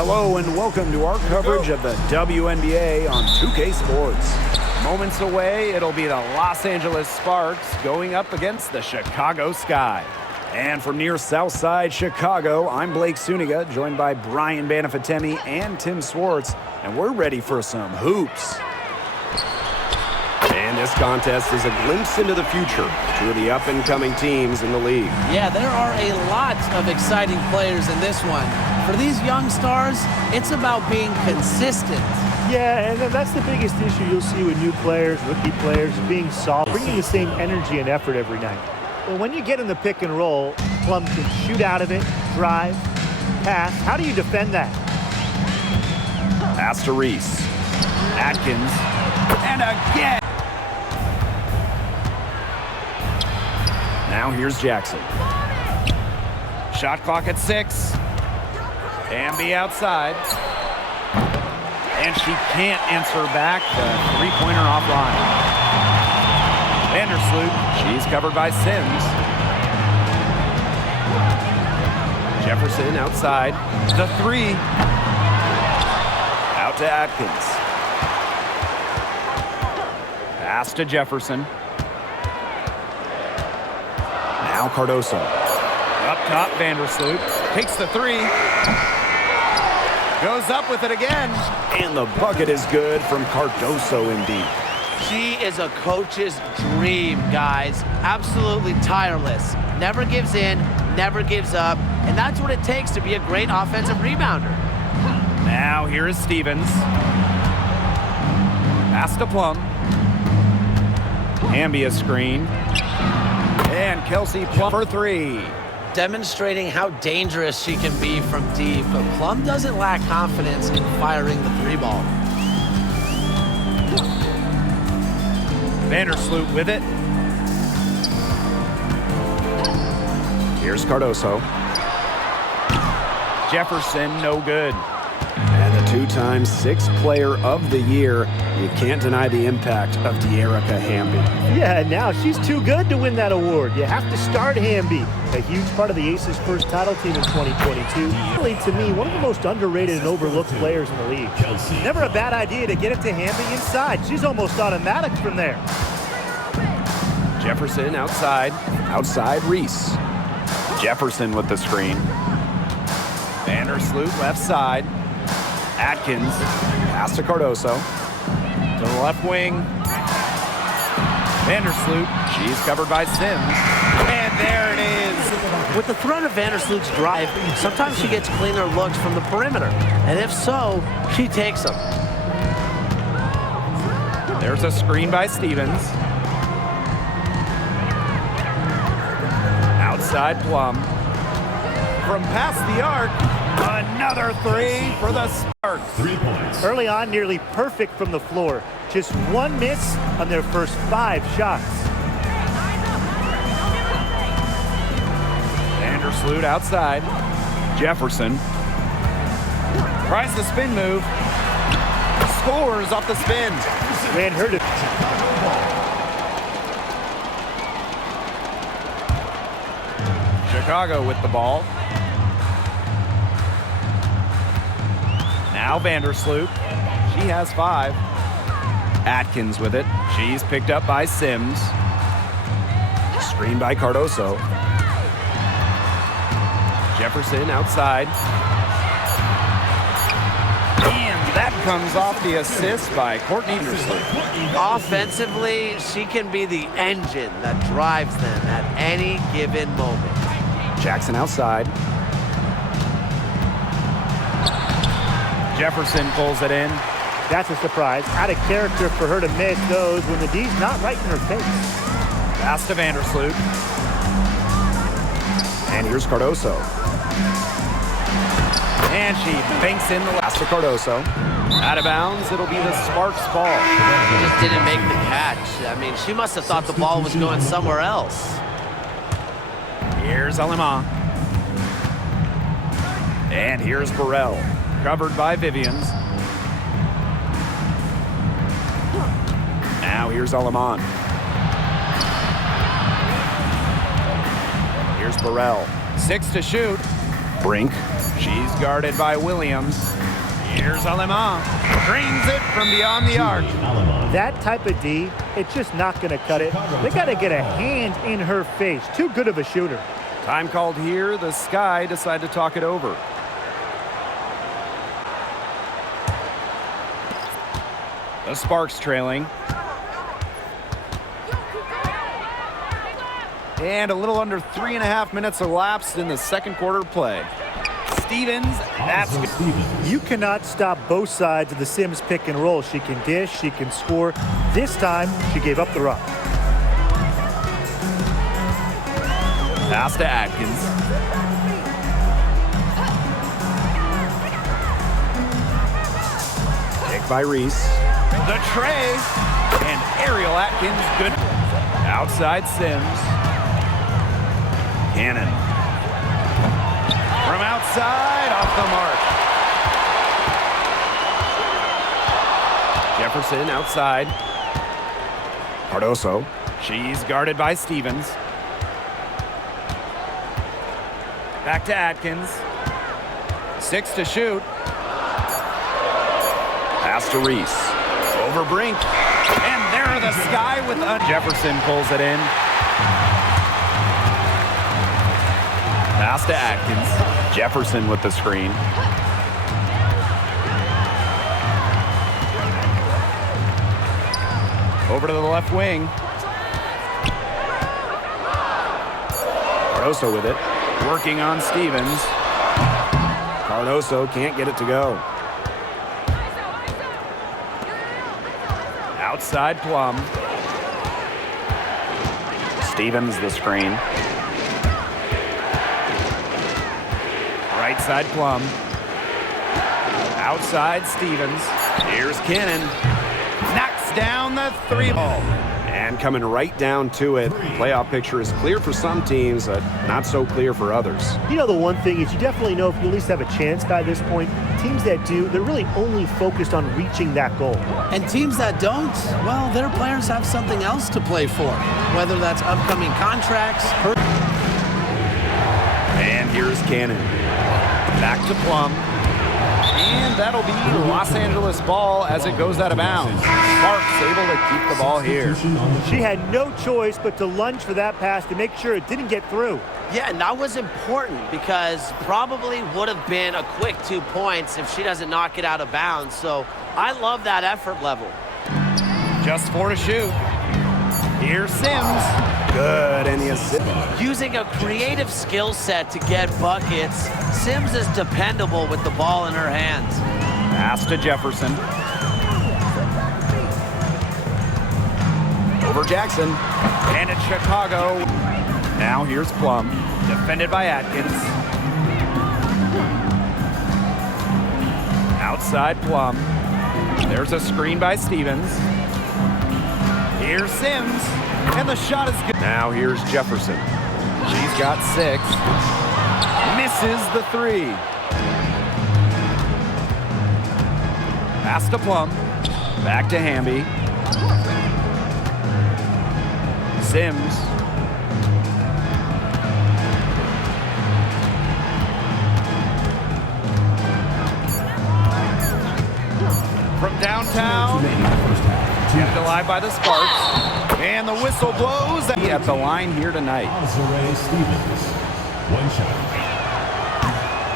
Hello and welcome to our coverage of the WNBA on 2K Sports. Moments away, it'll be the Los Angeles Sparks going up against the Chicago Sky. And from near Southside Chicago, I'm Blake Suniga, joined by Brian Banafatemi and Tim Swartz, and we're ready for some hoops. And this contest is a glimpse into the future, two of the up-and-coming teams in the league. Yeah, there are a lot of exciting players in this one. For these young stars, it's about being consistent. Yeah, and that's the biggest issue you'll see with new players, rookie players, being solid, bringing the same energy and effort every night. Well, when you get in the pick and roll, Plum can shoot out of it, drive, pass. How do you defend that? Pass to Reese. Atkins. And again. Now here's Jackson. Shot clock at 6. Amby outside. And she can't answer back the three-pointer offline. Vandersloot, she's covered by Sims. Jefferson outside. The 3. Out to Atkins. Pass to Jefferson. Now Cardoso. Up top, Vandersloot. Takes the 3. Goes up with it again. And the bucket is good from Cardoso indeed. She is a coach's dream, guys. Absolutely tireless. Never gives in, never gives up. And that's what it takes to be a great offensive rebounder. Now here is Stevens. Pass to Plum. Ambia screen. And Kelsey Plum for 3. Demonstrating how dangerous she can be from deep, but Plum doesn't lack confidence in firing the 3-ball. Vandersloot with it. Here's Cardoso. Jefferson, no good. And the two-time sixth player of the year, you can't deny the impact of De'Erica Hamby. Yeah, now she's too good to win that award. You have to start Hamby, a huge part of the Aces' first title team in 2022. Really, to me, one of the most underrated and overlooked players in the league. Never a bad idea to get it to Hamby inside. She's almost automatic from there. Jefferson outside. Outside Reese. Jefferson with the screen. Vandersloot left side. Atkins. Pass to Cardoso. To the left wing. Vandersloot. She's covered by Sims. And there it is. With the threat of Vandersloot's drive, sometimes she gets cleaner looks from the perimeter. And if so, she takes them. There's a screen by Stevens. Outside Plum. From past the arc, another 3 for the Sparks. 3 points. Early on, nearly perfect from the floor. Just one miss on their first 5 shots. Vandersloot outside. Jefferson. Tries the spin move. Scores off the spin. Ran her to... Chicago with the ball. Now Vandersloot. She has 5. Atkins with it. She's picked up by Sims. Screen by Cardoso. Jefferson outside. And that comes off the assist by Courtney Dressler. Offensively, she can be the engine that drives them at any given moment. Jackson outside. Jefferson pulls it in. That's a surprise. Out of character for her to miss those when the D's not right in her face. Pass to Vandersloot. And here's Cardoso. And she banks in the last to Cardoso. Out of bounds, it'll be the Sparks ball. Just didn't make the catch. I mean, she must have thought the ball was going somewhere else. Here's Alima. And here's Burrell. Covered by Vivians. Now here's Alaman. Here's Burrell. 6 to shoot. Brink. She's guarded by Williams. Here's Alemán. Drains it from beyond the arc. That type of D, it's just not going to cut it. They got to get a hand in her face. Too good of a shooter. Time called here. The Sky decide to talk it over. The Sparks trailing. And a little under 3.5 minutes elapsed in the second quarter play. Stevens, that's good. You cannot stop both sides of the Sims pick and roll. She can dish, she can score. This time, she gave up the rock. Pass to Atkins. Pick by Reese. The tray. And Ariel Atkins, good. Outside Sims. Cannon. From outside, off the mark. Jefferson outside. Cardoso. She's guarded by Stevens. Back to Atkins. 6 to shoot. Pass to Reese. Over Brink. And there the Sky with Jefferson pulls it in. Pass to Atkins. Jefferson with the screen. Over to the left wing. Cardoso with it. Working on Stevens. Cardoso can't get it to go. Outside Plum. Stevens the screen. Right side Plum. Outside Stevens. Here's Cannon. Knocks down the 3 ball. And coming right down to it, playoff picture is clear for some teams, but not so clear for others. You know, the one thing is you definitely know if you at least have a chance by this point. Teams that do, they're really only focused on reaching that goal. And teams that don't, well, their players have something else to play for, whether that's upcoming contracts. And here's Cannon. Back to Plum. And that'll be Los Angeles ball as it goes out of bounds. Sparks able to keep the ball here. She had no choice but to lunge for that pass to make sure it didn't get through. Yeah, and that was important because probably would have been a quick 2 points if she doesn't knock it out of bounds. So I love that effort level. Just 4 to shoot. Here's Sims. Good, and the assist. Using a creative skill set to get buckets, Sims is dependable with the ball in her hands. Pass to Jefferson. Over Jackson. And it's Chicago. Now here's Plum. Defended by Atkins. Outside Plum. There's a screen by Stevens. Here's Sims. And the shot is good. Now here's Jefferson. She's got 6. Misses the 3. Pass to Plum. Back to Hamby. Sims. From downtown. Kept alive by the Sparks. And the whistle blows at the line here tonight.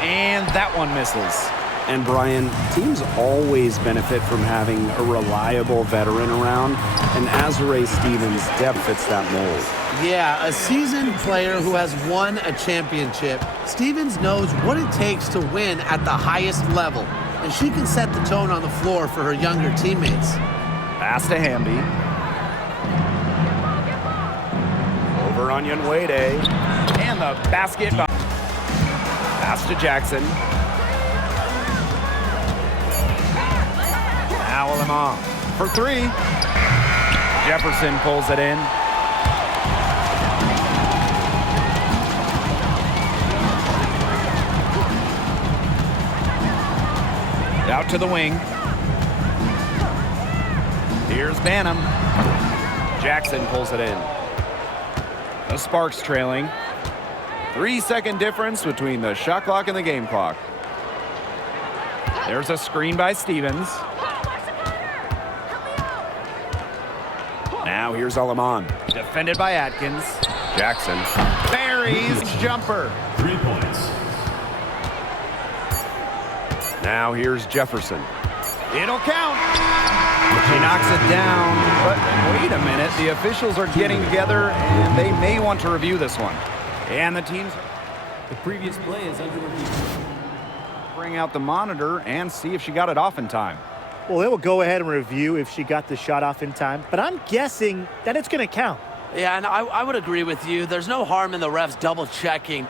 And that one misses. And Brian, teams always benefit from having a reliable veteran around, and Azurá Stevens' depth fits that mold. Yeah, a seasoned player who has won a championship. Stevens knows what it takes to win at the highest level, and she can set the tone on the floor for her younger teammates. Pass to Hamby. Over on Yunwede. And the basket. Pass to Jackson. Now Alemán for 3. Jefferson pulls it in. Out to the wing. Here's Banham. Jackson pulls it in. The Sparks trailing. 3-second difference between the shot clock and the game clock. There's a screen by Stevens. Now here's Alaman. Defended by Atkins. Jackson buries jumper. 3 points. Now here's Jefferson. It'll count. She knocks it down, but wait a minute. The officials are getting together, and they may want to review this one. And the teams... The previous play is under review. Bring out the monitor and see if she got it off in time. Well, they will go ahead and review if she got the shot off in time, but I'm guessing that it's going to count. Yeah, and I would agree with you. There's no harm in the refs double-checking.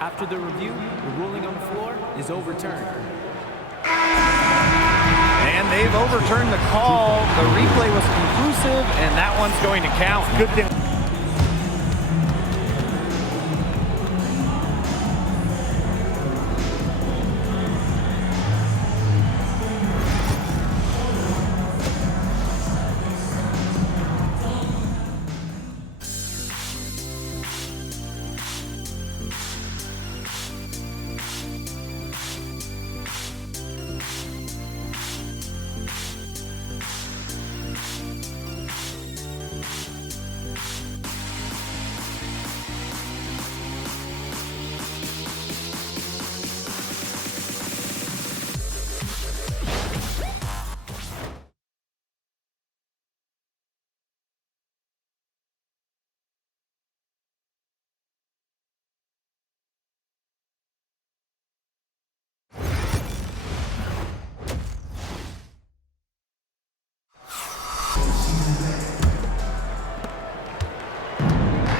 After the review, the ruling on the floor is overturned. And they've overturned the call. The replay was conclusive, and that one's going to count. Good thing.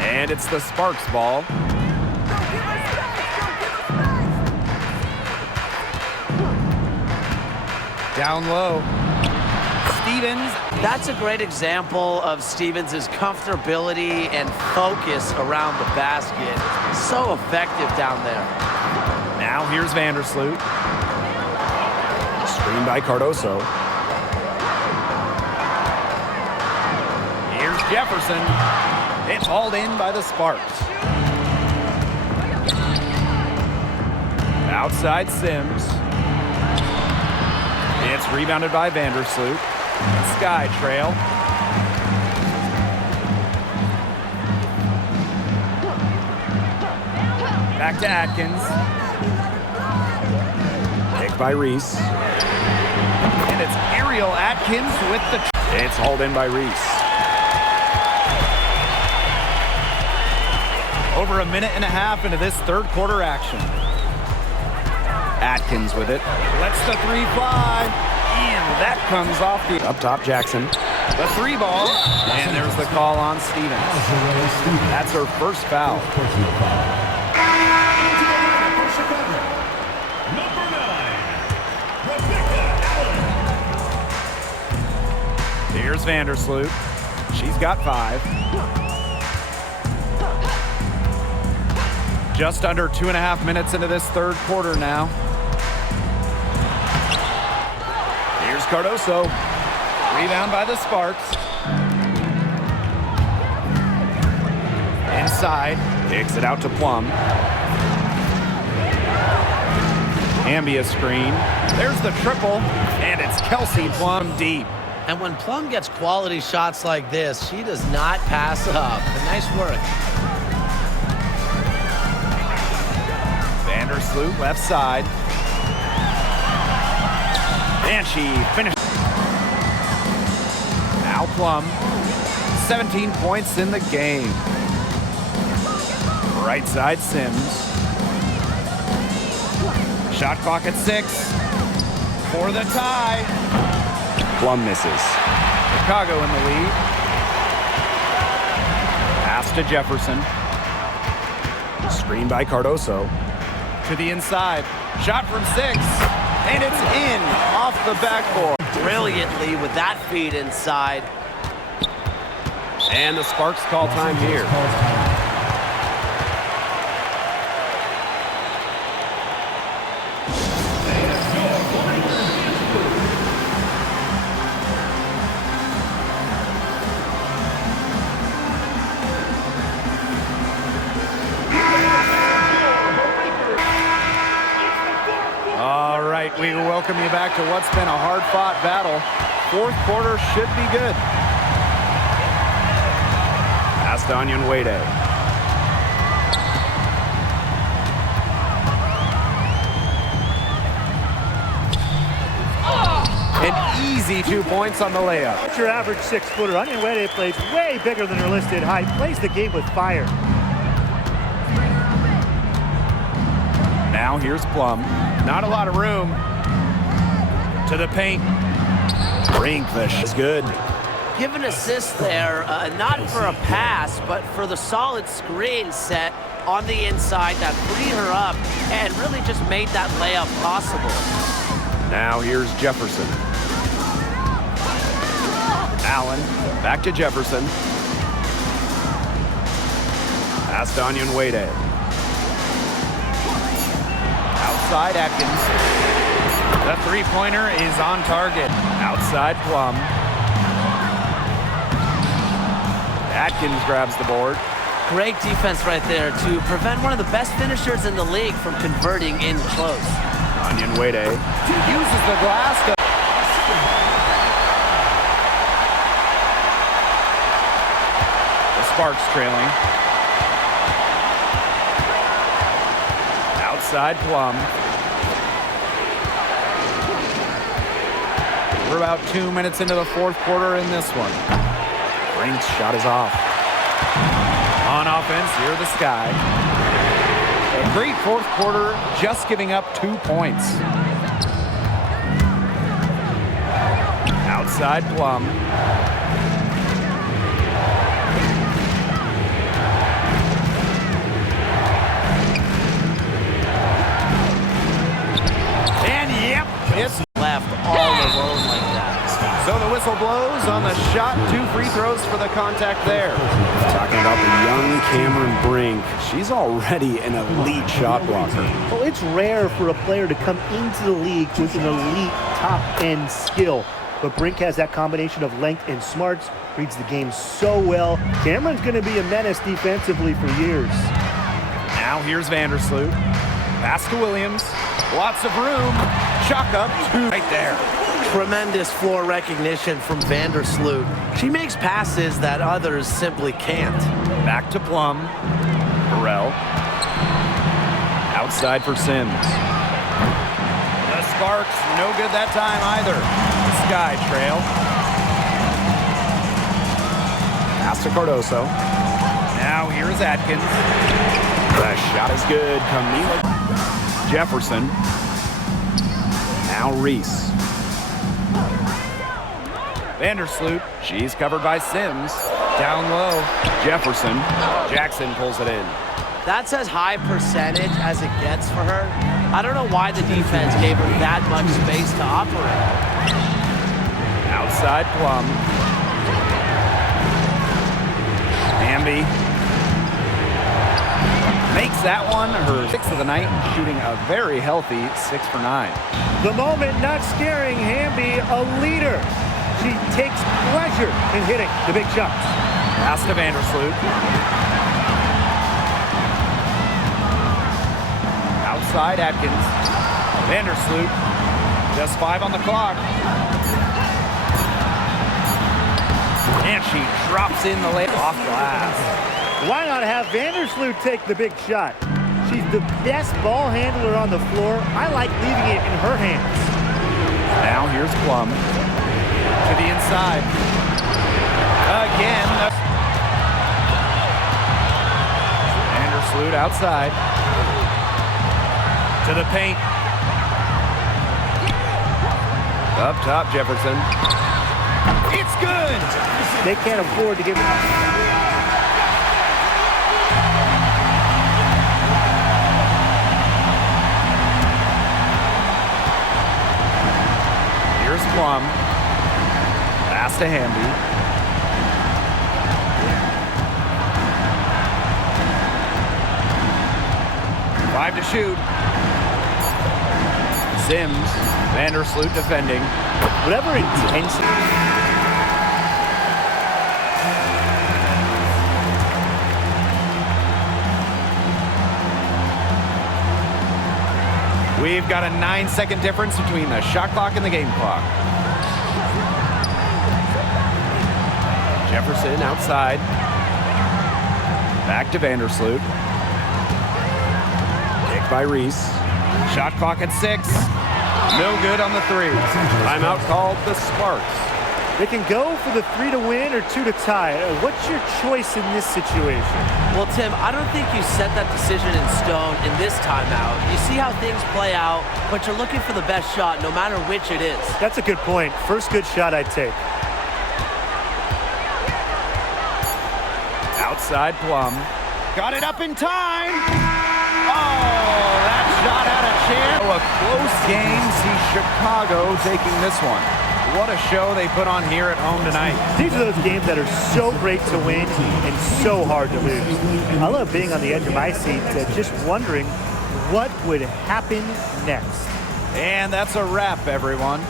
And it's the Sparks ball. Down low. Stevens. That's a great example of Stevens' comfortability and focus around the basket. So effective down there. Now here's Vandersloot. Screen by Cardoso. Here's Jefferson. It's hauled in by the Sparks. Outside Sims. It's rebounded by Vandersloot. Sky Trail. Back to Atkins. Picked by Reese. And it's Ariel Atkins with the... It's hauled in by Reese. Over a minute and a half into this third quarter action. Atkins with it. Lets the three fly. And that comes off the... Up top, Jackson. The three ball. And there's the call on Stevens. That's her first foul. Here's Vandersloot. She's got 5. Just under 2.5 minutes into this third quarter now. Here's Cardoso. Rebound by the Sparks. Inside. Kicks it out to Plum. Ambia screen. There's the triple. And it's Kelsey Plum deep. And when Plum gets quality shots like this, she does not pass up. Nice work. Vandersloot left side. And she finished. Now Plum. 17 points in the game. Right side Sims. Shot clock at 6. For the tie. Plum misses. Chicago in the lead. Pass to Jefferson. Screen by Cardoso. To the inside. Shot from 6. And it's in off the backboard. Brilliantly with that feed inside. And the Sparks call time here. we welcome you back to what's been a hard-fought battle. Fourth quarter should be good. Pass to wnba. An easy 2 points on the layup. That's your average 6-footer. wnba plays way bigger than her listed height. Plays the game with fire. Now here's Plum. Not a lot of room. To the paint. Ringfish is good. Give an assist there, not for a pass, but for the solid screen set on the inside that freed her up and really just made that layup possible. Now here's Jefferson. Allen, back to Jefferson. Pass to wnba. Outside Atkins. The three-pointer is on target. Outside Plum. Atkins grabs the board. Great defense right there to prevent one of the best finishers in the league from converting in close. wnba uses the glass to... The Sparks trailing. Outside Plum. We're about 2 minutes into the fourth quarter in this one. Brink's shot is off. On offense, here the Sky. A great fourth quarter, just giving up 2 points. Outside Plum. And yep, it's Left all alone like that. so the whistle blows on the shot. 2 free throws for the contact there. Talking about the young Cameron Brink. She's already an elite shot blocker. Well, it's rare for a player to come into the league with an elite top-end skill. But Brink has that combination of length and smarts, reads the game so well. Cameron's going to be a menace defensively for years. Now here's Vandersloot. Pass to Williams. Lots of room. Chuck up to right there. Tremendous floor recognition from Vandersloot. She makes passes that others simply can't. Back to Plum. Burrell. Outside for Sims. The Sparks, no good that time either. The Sky trail. Pass to Cardoso. Now here's Atkins. The shot is good. Camila Jefferson. Now Reese. Vandersloot. She's covered by Sims. Down low. Jefferson. Jackson pulls it in. That's as high percentage as it gets for her. I don't know why the defense gave her that much space to operate. Outside Plum. Amby makes that one her 6th of the night, shooting a very healthy 6 for 9. The moment not scaring Hamby, a leader. She takes pleasure in hitting the big shots. Pass to Vandersloot. Outside Atkins. Vandersloot. Just 5 on the clock. And she drops in the layup off glass. Why not have Vandersloot take the big shot? She's the best ball handler on the floor. I like leaving it in her hands. Now here's Plum. To the inside. Again. Vandersloot outside. To the paint. Up top, Jefferson. It's good! They can't afford to give it. Here's Plum. Pass to Hamby. Five to shoot. Sims. Vandersloot defending. Whatever intensity. We've got a 9-second difference between the shot clock and the game clock. Jefferson outside. Back to Vandersloot. Picked by Reese. Shot clock at 6. No good on the 3. Timeout called the Sparks. They can go for the 3 to win or 2 to tie. What's your choice in this situation? Well, Tim, I don't think you set that decision in stone in this timeout. You see how things play out, but you're looking for the best shot no matter which it is. That's a good point. First good shot I'd take. Outside Plum. Got it up in time. Oh, that shot had a chance. A close game. See Chicago taking this one. What a show they put on here at home tonight. These are those games that are so great to win and so hard to lose. I love being on the edge of my seat, just wondering what would happen next. And that's a wrap, everyone.